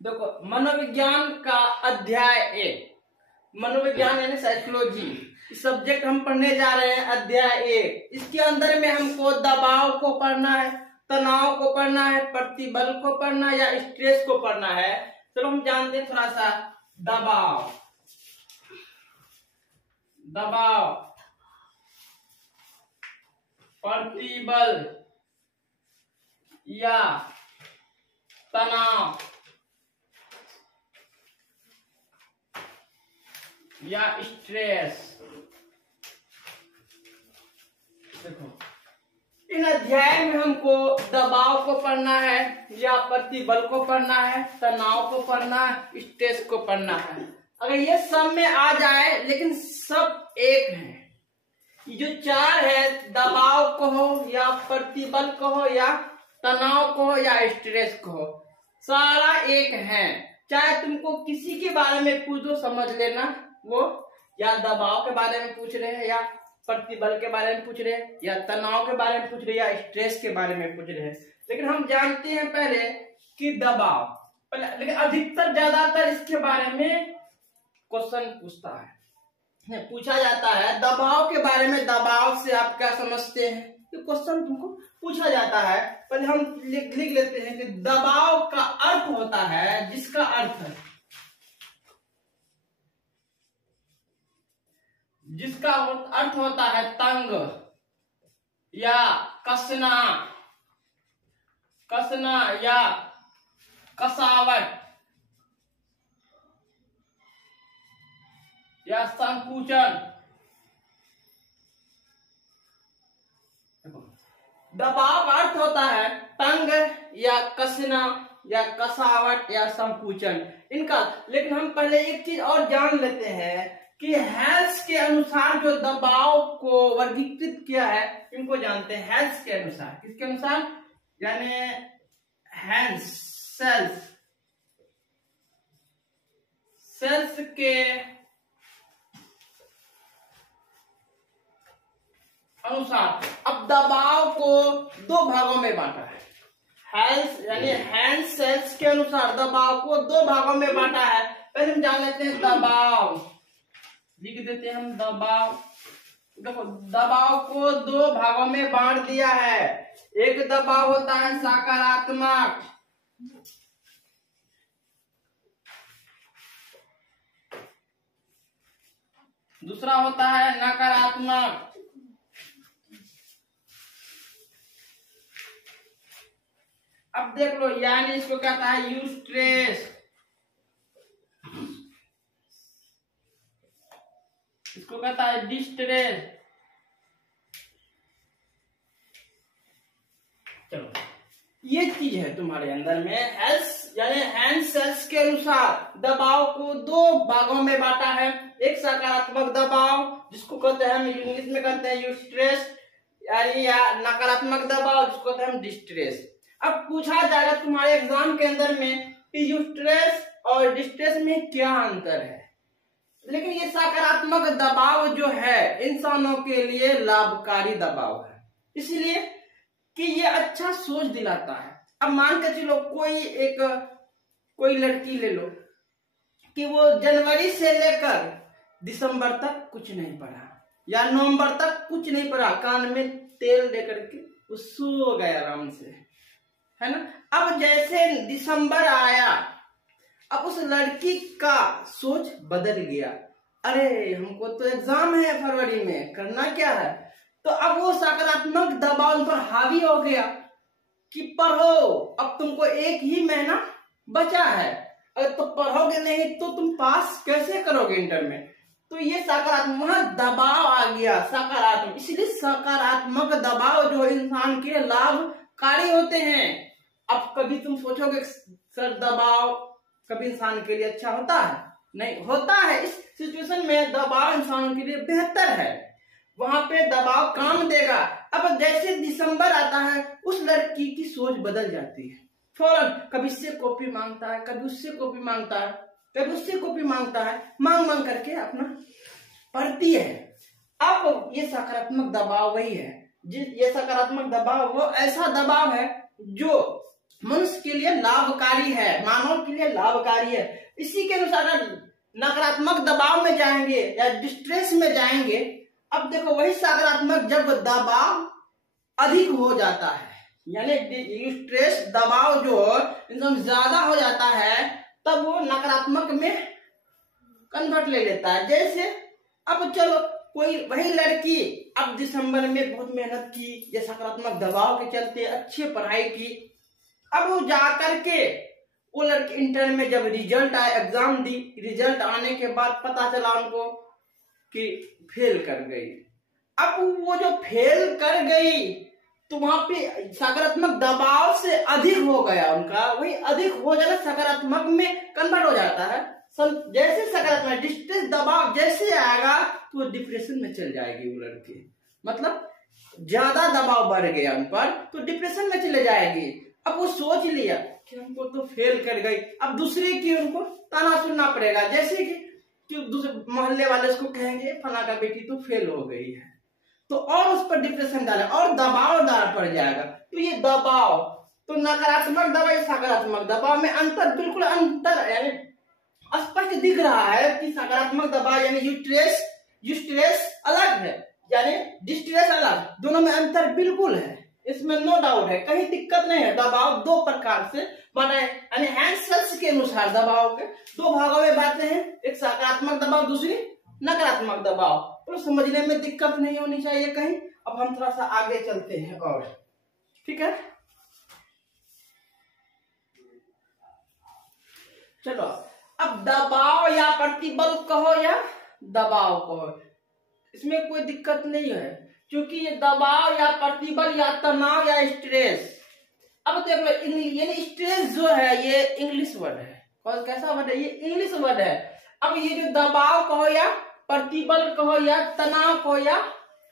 देखो, मनोविज्ञान का अध्याय 1, मनोविज्ञान यानी साइकोलॉजी सब्जेक्ट हम पढ़ने जा रहे हैं। अध्याय 1, इसके अंदर में हमको दबाव को पढ़ना है, तनाव को पढ़ना है, प्रतिबल को पढ़ना है या स्ट्रेस को पढ़ना है। चलो हम जानते हैं थोड़ा सा। दबाव, दबाव, प्रतिबल या तनाव या स्ट्रेस। देखो, इन अध्याय में हमको दबाव को पढ़ना है या प्रतिबल को पढ़ना है, तनाव को पढ़ना है, स्ट्रेस को पढ़ना है। अगर ये सब में आ जाए, लेकिन सब एक है। ये जो 4 है, दबाव को हो या प्रतिबल को हो या तनाव को हो या स्ट्रेस को हो, सारा एक है। चाहे तुमको किसी के बारे में पूछो, समझ लेना वो या दबाव के बारे में पूछ रहे हैं या प्रतिबल के बारे में पूछ रहे हैं या तनाव के बारे में पूछ रहे हैं या स्ट्रेस के बारे में पूछ रहे हैं। लेकिन हम जानते हैं पहले कि दबाव, लेकिन अधिकतर ज्यादातर इसके बारे में क्वेश्चन पूछा जाता है। दबाव के बारे में, दबाव से आप क्या समझते हैं, ये क्वेश्चन तुमको पूछा जाता है। पहले हम लिख लेते हैं कि दबाव का अर्थ होता है, जिसका अर्थ होता है तंग या कसना या कसावट या संकुचन। दबाव का अर्थ होता है तंग या कसना या कसावट या संकुचन इनका। लेकिन हम पहले एक चीज और जान लेते हैं कि हेल्स के अनुसार जो दबाव को वर्गीकृत किया है, इनको जानते हैं हेल्स के अनुसार। किसके अनुसार? यानी हेल्स, सेल्स के अनुसार। अब दबाव को 2 भागों में बांटा है। हेल्स यानी हैंड सेल्स के अनुसार दबाव को 2 भागों में बांटा है। पहले हम जान लेते हैं दबाव, लिख देते हैं हम दबाव। देखो, दबाव को 2 भागों में बांट दिया है। एक दबाव होता है सकारात्मक, दूसरा होता है नकारात्मक। अब देख लो, यानी इसको कहता है यूस्ट्रेस, इसको कहता है डिस्ट्रेस। चलो, ये चीज है तुम्हारे अंदर में। हेल्स यानी हैंड सेल्स के अनुसार दबाव को 2 भागों में बांटा है। एक सकारात्मक दबाव, जिसको कहते हैं हम इंग्लिश में कहते हैं यूस्ट्रेस, यानी या नकारात्मक दबाव, जिसको कहते हैं हम डिस्ट्रेस। अब पूछा जाएगा तुम्हारे एग्जाम के अंदर में कि यूस्ट्रेस और डिस्ट्रेस में क्या अंतर है। लेकिन ये सकारात्मक दबाव जो है इंसानों के लिए लाभकारी दबाव है, इसलिए कि ये अच्छा सोच दिलाता है। अब मान के चलो, कोई लड़की ले लो कि वो जनवरी से लेकर दिसंबर तक कुछ नहीं पढ़ा या नवंबर तक कुछ नहीं पढ़ा, कान में तेल लेकर के वो सो गया आराम से, है ना। अब जैसे दिसंबर आया, अब उस लड़की का सोच बदल गया। अरे, हमको तो एग्जाम है फरवरी में, करना क्या है। तो अब वो सकारात्मक दबाव पर हावी हो गया कि पढ़ो, अब तुमको 1 ही महीना बचा है, अगर तो पढ़ोगे नहीं तो तुम पास कैसे करोगे इंटर में। तो ये सकारात्मक दबाव आ गया, सकारात्मक। इसलिए सकारात्मक दबाव जो इंसान के लाभकारी होते हैं। अब कभी तुम सोचोगे सर, दबाव कभी इंसान के लिए अच्छा होता है? नहीं होता है। इस सिचुएशन में दबाव इंसानों के लिए बेहतर है, वहां पे दबाव काम देगा। अब जैसे दिसंबर आता है, उस लड़की की सोच बदल जाती है फौरन। कभी इससे कॉपी मांगता है, कभी उससे कॉपी मांगता है, कभी उससे कॉपी मांगता है, मांग करके अपना पढ़ती है। अब ये सकारात्मक दबाव वही है। ये सकारात्मक दबाव वो ऐसा दबाव है जो मनुष्य के लिए लाभकारी है, मानव के लिए लाभकारी है। इसी के अनुसार नकारात्मक दबाव में जाएंगे या डिस्ट्रेस में जाएंगे। अब देखो वही सकारात्मक जब दबाव अधिक हो जाता है, यानी स्ट्रेस दबाव जो एकदम ज्यादा हो जाता है, तब वो नकारात्मक में कन्वर्ट ले लेता है। जैसे अब चलो कोई वही लड़की अब दिसंबर में बहुत मेहनत की, ये सकारात्मक दबाव के चलते अच्छी पढ़ाई की, अब वो जाकर के वो लड़की इंटर में जब रिजल्ट आया, एग्जाम दी, रिजल्ट आने के बाद पता चला उनको कि फेल कर गई। अब वो जो फेल कर गई तो वहां पे सकारात्मक दबाव से अधिक हो गया उनका, वही अधिक हो जाना सकारात्मक में कन्वर्ट हो जाता है। जैसे सकारात्मक डिस्ट्रेस दबाव जैसे आएगा तो डिप्रेशन में चल जाएगी वो लड़की, मतलब ज्यादा दबाव बढ़ गया उन पर तो डिप्रेशन में चले जाएगी। अब वो सोच लिया कि हमको तो फेल कर गई, अब दूसरे की उनको ताना सुनना पड़ेगा। जैसे कि दूसरे मोहल्ले वाले उसको कहेंगे फला का बेटी तो फेल हो गई है, तो और उस पर डिप्रेशन डाले और दबाव डाल पड़ जाएगा। तो ये दबाव तो नकारात्मक दबाव सकारात्मक दबाव में अंतर, बिल्कुल अंतर यानी स्पष्ट दिख रहा है कि सकारात्मक दबाव यानी स्ट्रेस अलग है, यानी डिस्ट्रेस अलग, दोनों में अंतर बिल्कुल है, इसमें नो डाउट है, कहीं दिक्कत नहीं है। दबाव दो प्रकार से बने, यानी हैंसेल्स के अनुसार दबाव के दो भागों में बांटते हैं, एक सकारात्मक दबाव, दूसरी नकारात्मक दबाव। तो समझने में दिक्कत नहीं होनी चाहिए कहीं। अब हम थोड़ा सा आगे चलते हैं और ठीक है, चलो। अब दबाव या प्रतिबल कहो या दबाव कहो, इसमें कोई दिक्कत नहीं है, क्योंकि ये दबाव या प्रतिबल या तनाव या स्ट्रेस। अब देख लो यानी स्ट्रेस जो है ये इंग्लिश वर्ड है, कौन कैसा वर्ड है, ये इंग्लिश वर्ड है। अब ये जो दबाव कहो या प्रतिबल कहो या तनाव कहो या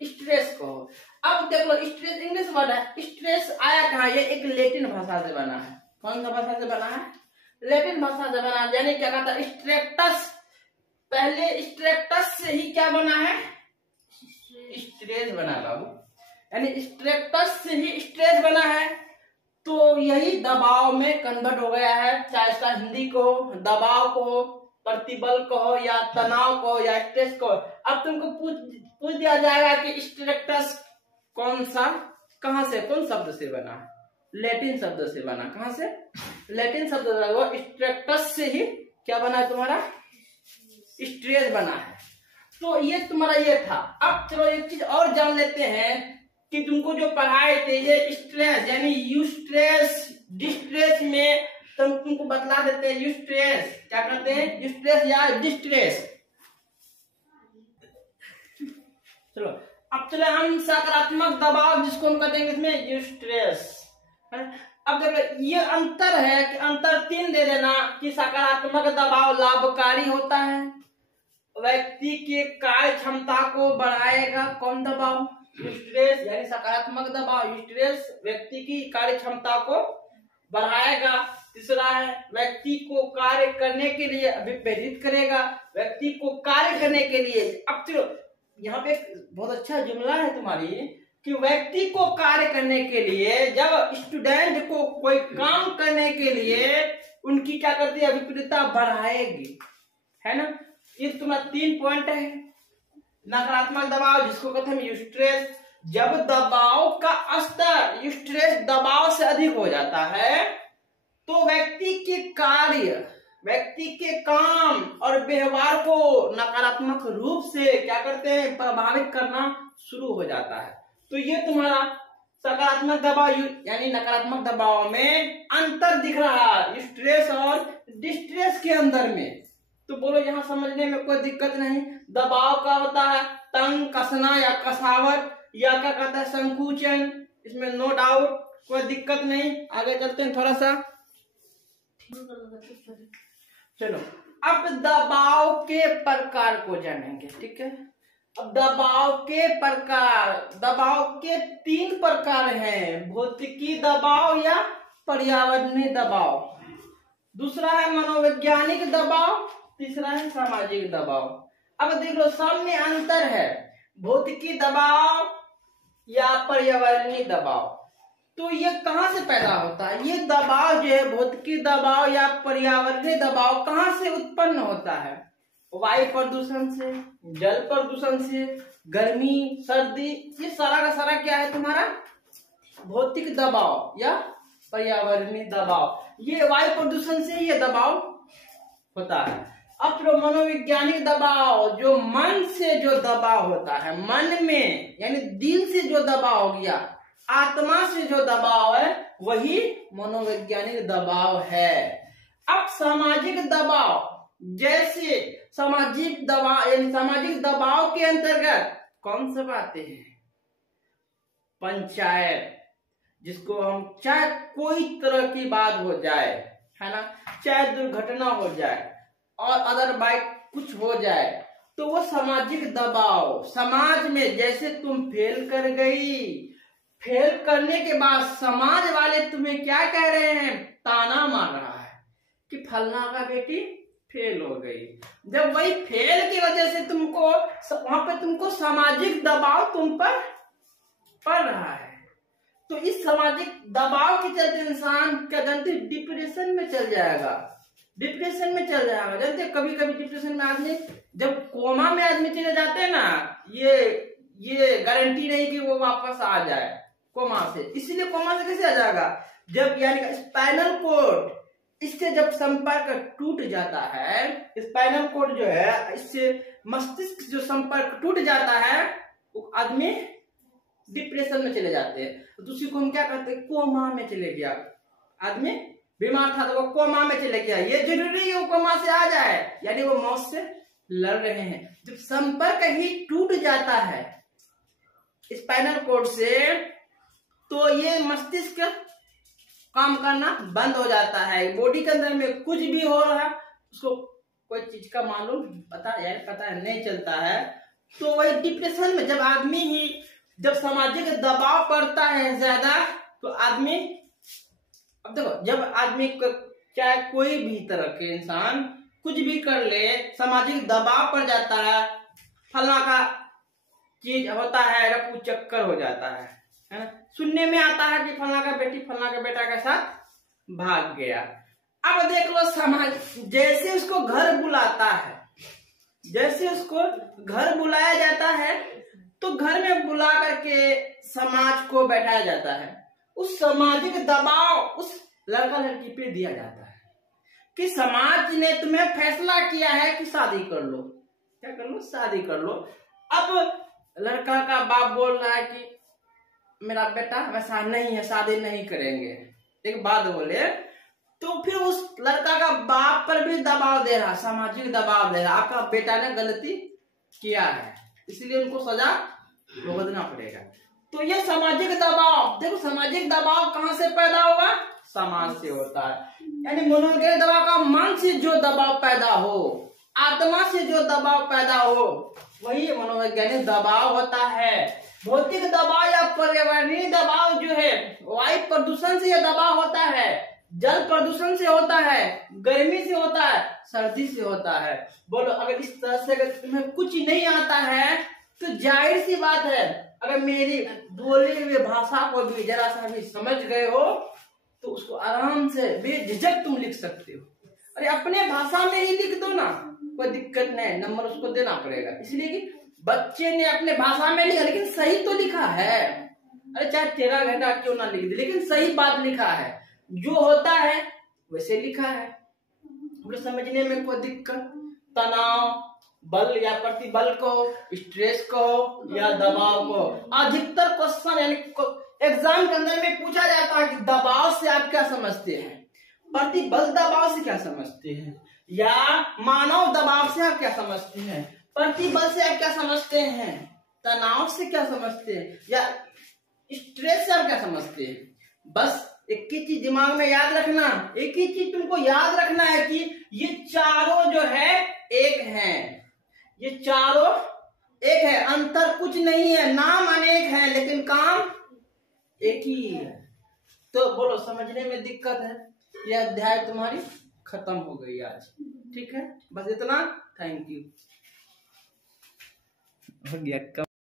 स्ट्रेस कहो, अब देख लो स्ट्रेस इंग्लिश वर्ड है, स्ट्रेस आया कहाँ, ये एक लैटिन भाषा से बना है। कौन सा भाषा से बना है, लैटिन भाषा से बना, यानी क्या कहता है स्ट्रेक्टस, पहले स्ट्रेक्टस से ही क्या बना है, स्ट्रेस बना बाबू, यानी स्ट्रेक्टस से ही स्ट्रेस बना है। तो यही दबाव में कन्वर्ट हो गया है, चाहे इसका हिंदी को दबाव को, प्रतिबल कहो या तनाव कहो या स्ट्रेस कहो। अब तुमको पूछ दिया जाएगा कि स्ट्रेक्टस कौन सा, कहां से, कौन शब्द से बना है, लैटिन शब्द से बना, कहां से, लैटिन शब्द वो स्ट्रेक्टस से ही क्या बना है तुम्हारा, स्ट्रेस बना है। तो ये तुम्हारा ये था। अब चलो एक चीज और जान लेते हैं कि तुमको जो पढ़ाए थे ये स्ट्रेस यानी यूस्ट्रेस डिस्ट्रेस में तुमको बतला देते हैं। यूस्ट्रेस क्या करते हैं, यूस्ट्रेस या डिस्ट्रेस। चलो अब चले हम सकारात्मक दबाव जिसको हम कहते हैं इसमें यूस्ट्रेस। अब देखो ये अंतर है कि अंतर 3 दे देना कि सकारात्मक दबाव लाभकारी होता है, व्यक्ति के कार्य क्षमता को बढ़ाएगा। कौन दबाव, स्ट्रेस यानी सकारात्मक दबाव, स्ट्रेस व्यक्ति की कार्य क्षमता को बढ़ाएगा। तीसरा है व्यक्ति को कार्य करने के लिए अभिप्रेरित करेगा, व्यक्ति को कार्य करने के लिए। अब चलो यहाँ पे बहुत अच्छा जुमला है तुम्हारी कि व्यक्ति को कार्य करने के लिए, जब स्टूडेंट को कोई काम करने के लिए उनकी क्या करती है, अभिप्रेरितता बढ़ाएगी, है ना। ये तुम्हारा 3 पॉइंट है। नकारात्मक दबाव जिसको कहते हैं यूस्ट्रेस, जब दबाव का स्तर यूस्ट्रेस दबाव से अधिक हो जाता है तो व्यक्ति के कार्य, व्यक्ति के काम और व्यवहार को नकारात्मक रूप से क्या करते हैं, प्रभावित करना शुरू हो जाता है। तो ये तुम्हारा सकारात्मक दबाव यानी नकारात्मक दबाव में अंतर दिख रहा है स्ट्रेस और डिस्ट्रेस के अंदर में। तो बोलो यहाँ समझने में कोई दिक्कत नहीं। दबाव का होता है तंग कसना या कसावट या क्या कहता है संकुचन, इसमें नो डाउट कोई दिक्कत नहीं। आगे चलते हैं थोड़ा सा। चलो अब दबाव के प्रकार को जानेंगे, ठीक है। अब दबाव के प्रकार, दबाव के 3 प्रकार हैं, भौतिकी दबाव या पर्यावरणीय दबाव, दूसरा है मनोवैज्ञानिक दबाव, तीसरा है सामाजिक दबाव। अब देख लो सब में अंतर है, भौतिकी दबाव या पर्यावरणीय दबाव। तो ये कहाँ से पैदा होता है? ये दबाव जो है, भौतिकी दबाव या पर्यावरणीय दबाव कहाँ से उत्पन्न होता है? वायु प्रदूषण से, जल प्रदूषण से, गर्मी सर्दी, ये सारा का सारा क्या है तुम्हारा? भौतिक दबाव या पर्यावरणीय दबाव। ये वायु प्रदूषण से ये दबाव होता है। अब जो मनोवैज्ञानिक दबाव, जो मन से जो दबाव होता है, मन में यानी दिल से जो दबाव हो गया, आत्मा से जो दबाव है, वही मनोवैज्ञानिक दबाव है। अब सामाजिक दबाव, जैसे सामाजिक दबाव यानी सामाजिक दबाव के अंतर्गत कौन से आते हैं? पंचायत, जिसको हम चाहे कोई तरह की बात हो जाए, है ना, चाहे दुर्घटना हो जाए और अदरवाइज कुछ हो जाए, तो वो सामाजिक दबाव। समाज में जैसे तुम फेल कर गई, फेल करने के बाद समाज वाले तुम्हें क्या कह रहे हैं? ताना मार रहा है कि फलना का बेटी फेल हो गई। जब वही फेल की वजह से तुमको वहां पे तुमको सामाजिक दबाव तुम पर पड़ रहा है, तो इस सामाजिक दबाव के चलते इंसान क्या जानते, डिप्रेशन में चल जाएगा। डिप्रेशन में चल जाएगा, जानते कभी कभी डिप्रेशन में आदमी, जब कोमा में आदमी चले जाते हैं ना, ये गारंटी नहीं कि वो वापस आ जाए कोमा से। इसीलिए कोमा से कैसे आ जाएगा? जब यानी स्पाइनल कोड इससे जब संपर्क टूट जाता है, स्पाइनल कोड जो है इससे मस्तिष्क जो संपर्क टूट जाता है, वो आदमी डिप्रेशन में चले जाते हैं। तो दूसरी को हम क्या कहते हैं? कोमा में चले गया। आदमी बीमार था तो वो कोमा में चले गया। ये जरूरी है वो कोमा से आ जाए, यानी वो मौत से लड़ रहे हैं। जब संपर्क ही टूट जाता है स्पाइनल कोड से, तो ये मस्तिष्क काम करना बंद हो जाता है। बॉडी के अंदर में कुछ भी हो रहा है, उसको कोई चीज का मालूम पता नहीं चलता है। तो वही डिप्रेशन में जब आदमी ही, जब सामाजिक दबाव पड़ता है ज्यादा, तो आदमी, अब देखो, जब आदमी चाहे कोई भी तरह के इंसान कुछ भी कर ले, सामाजिक दबाव पड़ जाता है, फलना का चीज होता है, रफू चक्कर हो जाता है ना? सुनने में आता है कि फलना का बेटी फलना का बेटा के साथ भाग गया। अब देख लो, समाज जैसे उसको घर बुलाता है, जैसे उसको घर बुलाया जाता है, तो घर में बुला करके समाज को बैठाया जाता है। उस सामाजिक दबाव उस लड़का लड़की पे दिया जाता है कि समाज ने तुम्हें फैसला किया है कि शादी कर लो। क्या कर लो? शादी कर लो। अब लड़का का बाप बोल रहा है कि मेरा बेटा वैसा नहीं है, शादी नहीं करेंगे, एक बात बोले, तो फिर उस लड़का का बाप पर भी दबाव दे रहा, सामाजिक दबाव दे रहा, आपका बेटा ने गलती किया है, इसलिए उनको सजा भुगतना पड़ेगा। तो ये सामाजिक दबाव, देखो सामाजिक दबाव कहाँ से पैदा होगा? समाज से होता है। यानी मनोवैज्ञानिक दबाव का मन से जो दबाव पैदा हो, आत्मा से जो दबाव पैदा हो, वही मनोवैज्ञानिक दबाव होता है। भौतिक दबाव या पर्यावरणीय दबाव जो है, वायु प्रदूषण से यह दबाव होता है, जल प्रदूषण से होता है, गर्मी से होता है, सर्दी से होता है। बोलो, अगर इस तरह से अगर तुम्हें कुछ नहीं आता है, तो जाहिर सी बात है, अगर मेरी बोली हुई भाषा को भी जरा सा भी समझ गए हो, तो उसको आराम से बेझिझक तुम लिख सकते हो। अरे अपने भाषा में ही लिख दो ना, कोई दिक्कत नहीं, नंबर उसको देना पड़ेगा, इसलिए कि बच्चे ने अपने भाषा में लिखा, लेकिन सही तो लिखा है। अरे चाहे 13 घंटा क्यों ना लिख दे, लेकिन सही बात लिखा है, जो होता है वैसे लिखा है। समझने में कोई दिक्कत, तनाव, बल या प्रतिबल को, स्ट्रेस को या दबाव को, अधिकतर क्वेश्चन यानी एग्जाम के अंदर में पूछा जाता है कि दबाव से आप क्या समझते हैं, प्रतिबल दबाव से क्या समझते हैं, या मानव दबाव से आप क्या समझते हैं, प्रतिबल से आप क्या समझते हैं, तनाव से क्या समझते हैं, या स्ट्रेस से आप क्या समझते हैं। बस एक ही चीज दिमाग में याद रखना, एक ही चीज तुमको याद रखना है कि ये चारों जो है एक हैं, ये चारों एक है, अंतर कुछ नहीं है, नाम अनेक है लेकिन काम एक ही है। तो बोलो, समझने में दिक्कत है? यह अध्याय तुम्हारी खत्म हो गई आज, ठीक है, बस इतना। Thank you. हो गया।